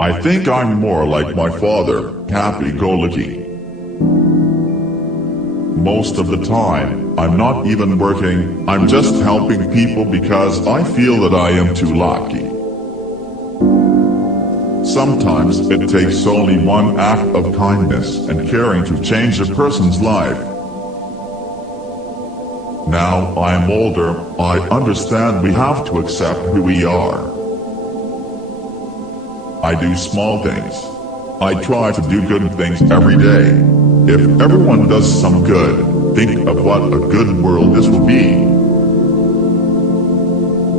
I think I'm more like my father, happy-go-lucky. Most of the time, I'm not even working, I'm just helping people because I feel that I am too lucky. Sometimes it takes only one act of kindness and caring to change a person's life. Now I'm older, I understand we have to accept who we are. I do small things. I try to do good things every day. If everyone does some good, think of what a good world this will be.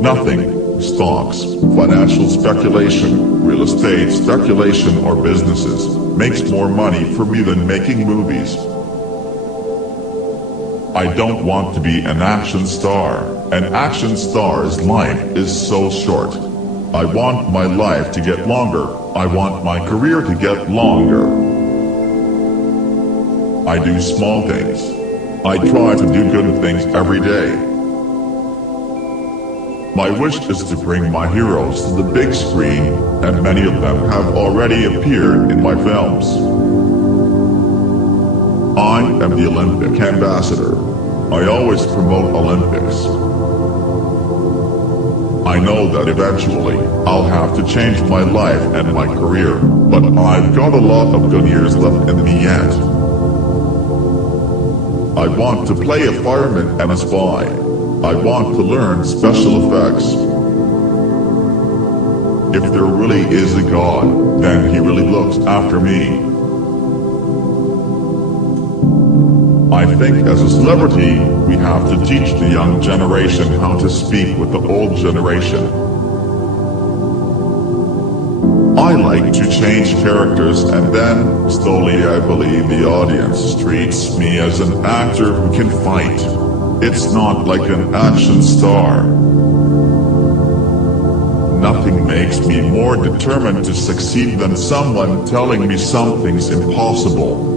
Nothing. Stocks, financial speculation, real estate speculation or businesses makes more money for me than making movies. I don't want to be an action star. An action star's life is so short. I want my life to get longer. I want my career to get longer. I do small things. I try to do good things every day. My wish is to bring my heroes to the big screen, and many of them have already appeared in my films. I am the Olympic ambassador. I always promote Olympics. I know that eventually, I'll have to change my life and my career, but I've got a lot of good years left in me yet. I want to play a fireman and a spy. I want to learn special effects. If there really is a God, then he really looks after me. I think as a celebrity, we have to teach the young generation how to speak with the old generation. I like to change characters and then, slowly I believe the audience treats me as an actor who can fight. It's not like an action star. Nothing makes me more determined to succeed than someone telling me something's impossible.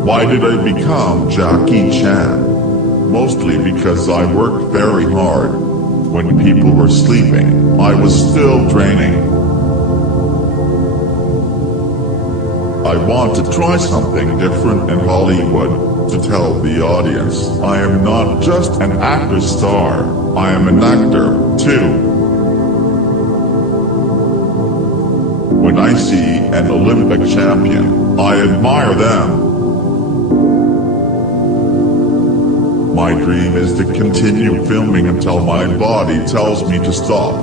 Why did I become Jackie Chan? Mostly because I worked very hard. When people were sleeping, I was still training. I want to try something different in Hollywood, to tell the audience I am not just an actor star, I am an actor, too. When I see an Olympic champion, I admire them. My dream is to continue filming until my body tells me to stop.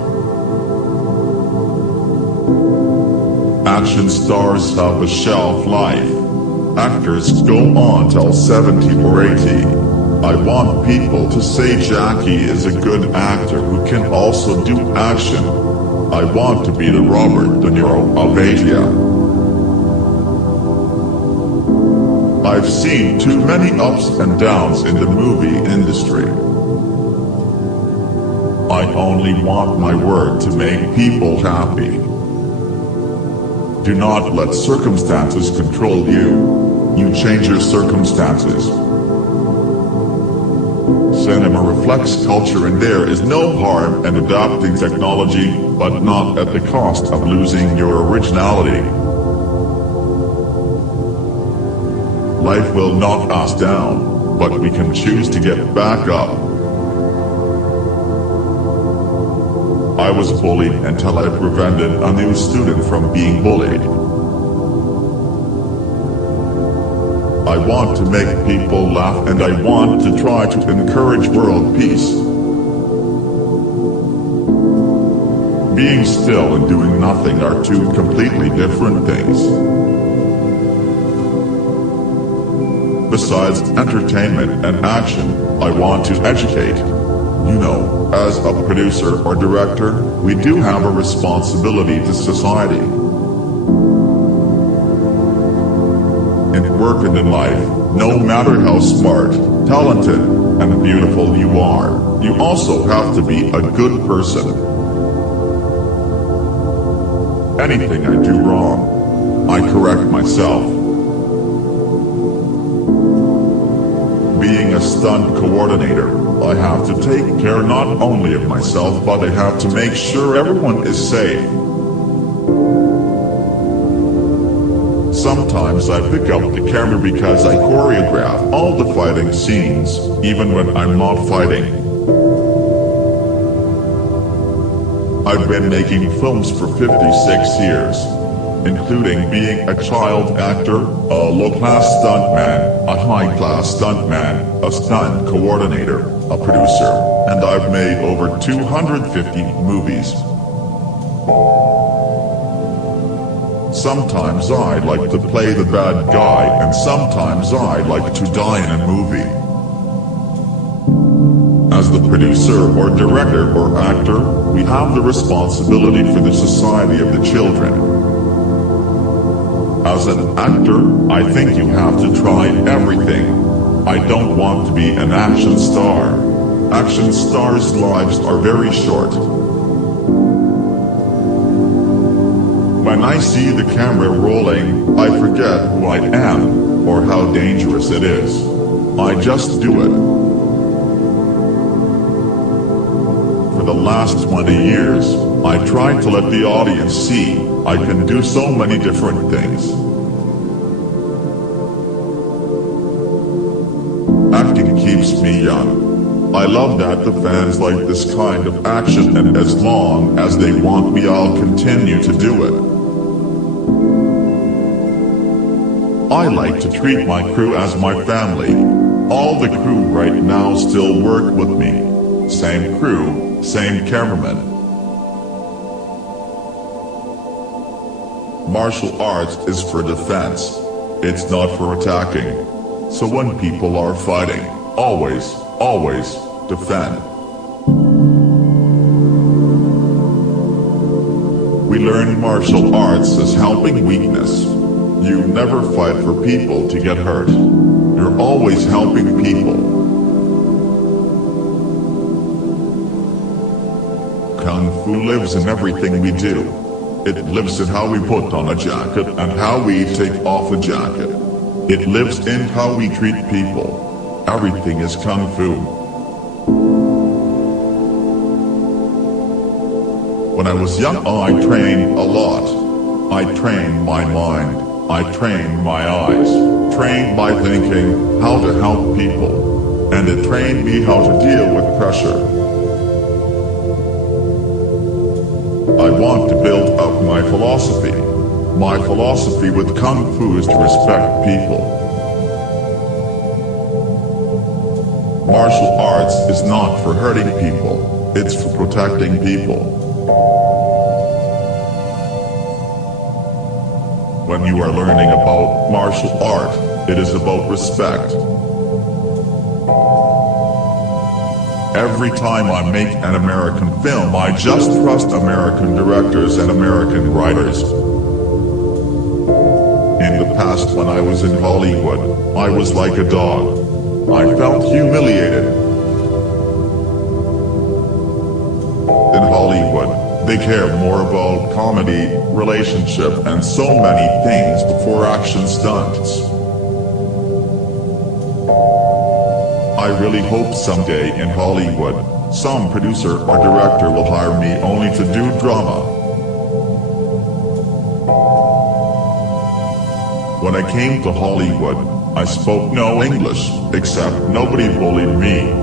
Action stars have a shelf life. Actors go on till 70 or 80. I want people to say Jackie is a good actor who can also do action. I want to be the Robert De Niro of Asia. I've seen too many ups and downs in the movie industry. I only want my work to make people happy. Do not let circumstances control you. You change your circumstances. Cinema reflects culture and there is no harm in adopting technology, but not at the cost of losing your originality. Life will knock us down, but we can choose to get back up. I was bullied until I prevented a new student from being bullied. I want to make people laugh and I want to try to encourage world peace. Being still and doing nothing are two completely different things. Besides entertainment and action, I want to educate. You know, as a producer or director, we do have a responsibility to society. In work and in life, no matter how smart, talented, and beautiful you are, you also have to be a good person. Anything I do wrong, I correct myself. Being a stunt coordinator, I have to take care not only of myself but I have to make sure everyone is safe. Sometimes I pick up the camera because I choreograph all the fighting scenes, even when I'm not fighting. I've been making films for 56 years, including being a child actor, a low-class stuntman, a high-class stuntman, a stunt coordinator, a producer, and I've made over 250 movies. Sometimes I'd like to play the bad guy, and sometimes I'd like to die in a movie. As the producer or director or actor, we have the responsibility for the society of the children. As an actor, I think you have to try everything. I don't want to be an action star. Action stars' lives are very short. When I see the camera rolling, I forget who I am, or how dangerous it is. I just do it. For the last 20 years, I tried to let the audience see I can do so many different things. Acting keeps me young. I love that the fans like this kind of action, and as long as they want me, I'll continue to do it. I like to treat my crew as my family. All the crew right now still work with me. Same crew, same cameraman. Martial arts is for defense. It's not for attacking. So when people are fighting, always defend. We learn martial arts as helping weakness. You never fight for people to get hurt. You're always helping people. Kung Fu lives in everything we do. It lives in how we put on a jacket and how we take off a jacket. It lives in how we treat people. Everything is Kung Fu. When I was young, I trained a lot. I trained my mind. I trained my eyes, trained by thinking how to help people, and it trained me how to deal with pressure. I want to build up my philosophy. My philosophy with Kung Fu is to respect people. Martial arts is not for hurting people, it's for protecting people. When you are learning about martial art, it is about respect. Every time I make an American film, I just trust American directors and American writers. In the past, when I was in Hollywood, I was like a dog. I felt humiliated. In Hollywood, they care more about comedy, relationship, and so many things before action stunts. I really hope someday in Hollywood, some producer or director will hire me only to do drama. When I came to Hollywood, I spoke no English, except nobody bullied me.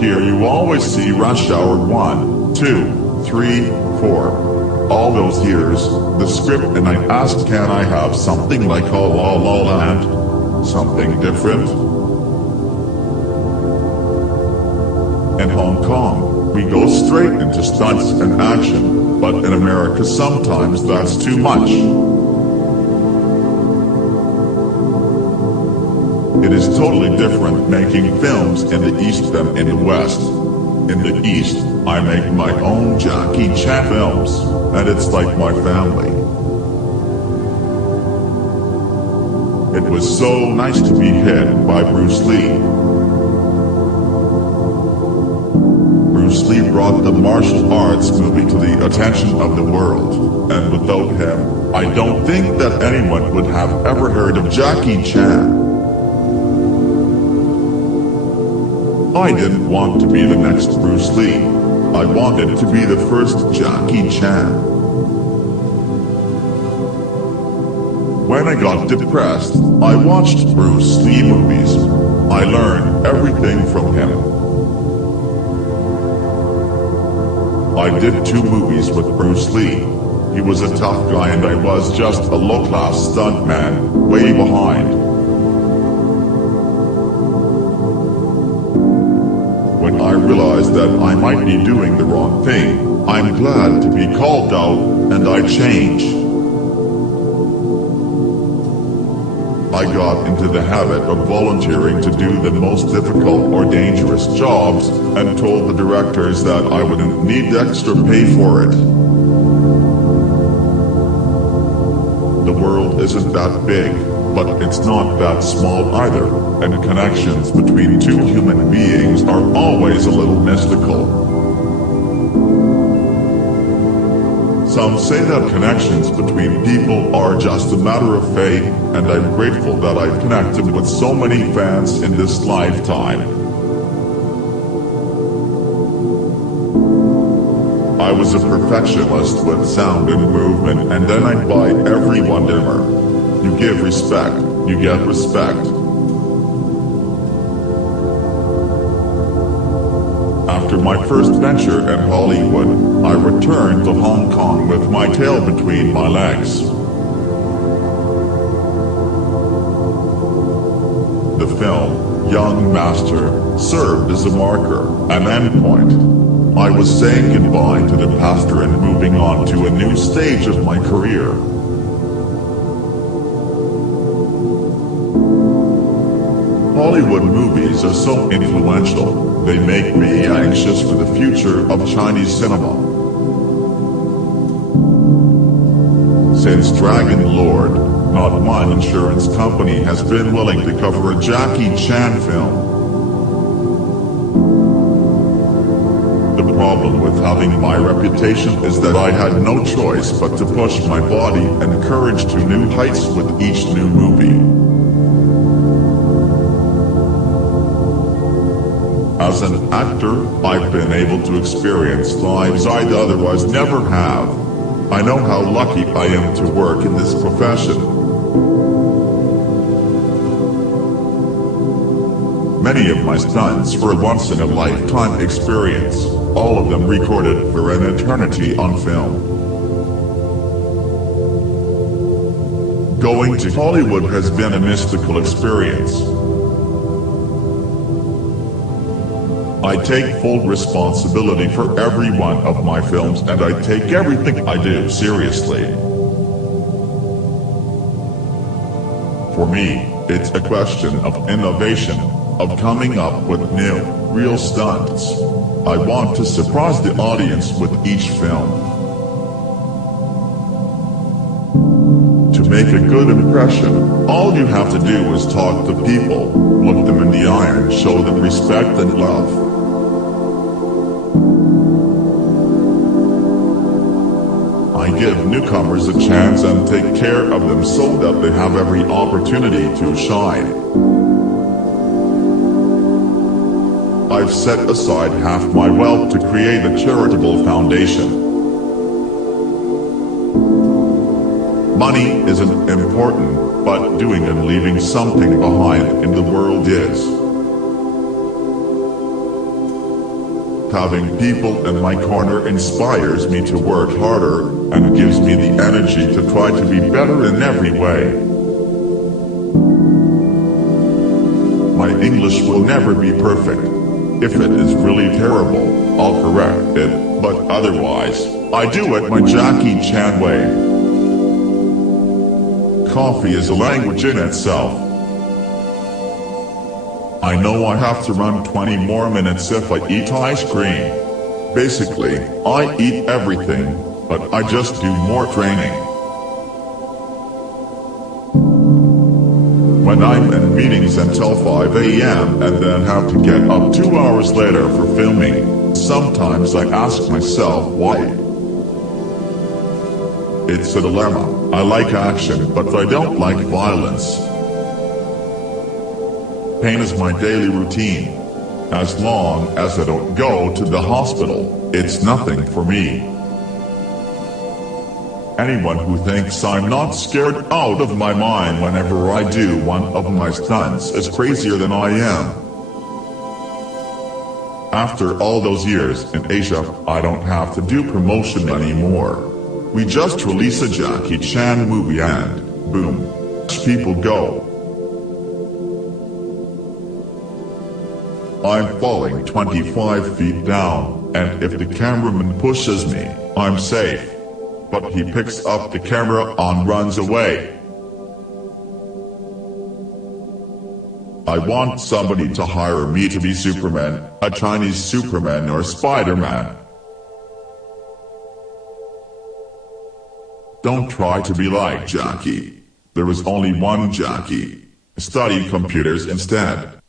Here you always see Rush Hour 1, 2, 3, 4. All those years, the script, and I asked, can I have something like La La Land? Something different? In Hong Kong, we go straight into stunts and action, but in America sometimes that's too much. It is totally different making films in the East than in the West. In the East, I make my own Jackie Chan films, and it's like my family. It was so nice to be hit by Bruce Lee. Bruce Lee brought the martial arts movie to the attention of the world, and without him, I don't think that anyone would have ever heard of Jackie Chan. I didn't want to be the next Bruce Lee. I wanted to be the first Jackie Chan. When I got depressed, I watched Bruce Lee movies. I learned everything from him. I did 2 movies with Bruce Lee. He was a tough guy and I was just a low-class stuntman, way behind. When I realized that I might be doing the wrong thing, I'm glad to be called out, and I changed. I got into the habit of volunteering to do the most difficult or dangerous jobs, and told the directors that I wouldn't need extra pay for it. The world isn't that big, but it's not that small either, and connections between 2 human beings are always a little mystical. Some say that connections between people are just a matter of fate, and I'm grateful that I've connected with so many fans in this lifetime. I was a perfectionist with sound and movement, and then I'd buy everyone dimmer. You give respect, you get respect. After my first venture in Hollywood, I returned to Hong Kong with my tail between my legs. The film, Young Master, served as a marker, an endpoint. I was saying goodbye to the pastor and moving on to a new stage of my career. Hollywood movies are so influential. They make me anxious for the future of Chinese cinema. Since Dragon Lord, not mine insurance company has been willing to cover a Jackie Chan film. The problem with having my reputation is that I had no choice but to push my body and courage to new heights with each new movie. As an actor, I've been able to experience lives I'd otherwise never have. I know how lucky I am to work in this profession. Many of my stunts were a once-in-a-lifetime experience, all of them recorded for an eternity on film. Going to Hollywood has been a mystical experience. I take full responsibility for every one of my films, and I take everything I do seriously. For me, it's a question of innovation, of coming up with new, real stunts. I want to surprise the audience with each film. To make a good impression, all you have to do is talk to people, look them in the eye and show them respect and love. I give newcomers a chance and take care of them so that they have every opportunity to shine. I've set aside half my wealth to create a charitable foundation. Money isn't important, but doing and leaving something behind in the world is. Having people in my corner inspires me to work harder and gives me the energy to try to be better in every way. My English will never be perfect. If it is really terrible, I'll correct it, but otherwise, I do it my Jackie Chan way. Coffee is a language in itself. I know I have to run 20 more minutes if I eat ice cream. Basically, I eat everything, but I just do more training. When I'm in meetings until 5 a.m. and then have to get up 2 hours later for filming, sometimes I ask myself why. It's a dilemma. I like action, but I don't like violence. Pain is my daily routine. As long as I don't go to the hospital, it's nothing for me. Anyone who thinks I'm not scared out of my mind whenever I do one of my stunts is crazier than I am. After all those years in Asia, I don't have to do promotion anymore. We just release a Jackie Chan movie and, boom, people go. I'm falling 25 feet down, and if the cameraman pushes me, I'm safe. But he picks up the camera and runs away. I want somebody to hire me to be Superman, a Chinese Superman or Spider-Man. Don't try to be like Jackie. There was only one Jackie. Study computers instead.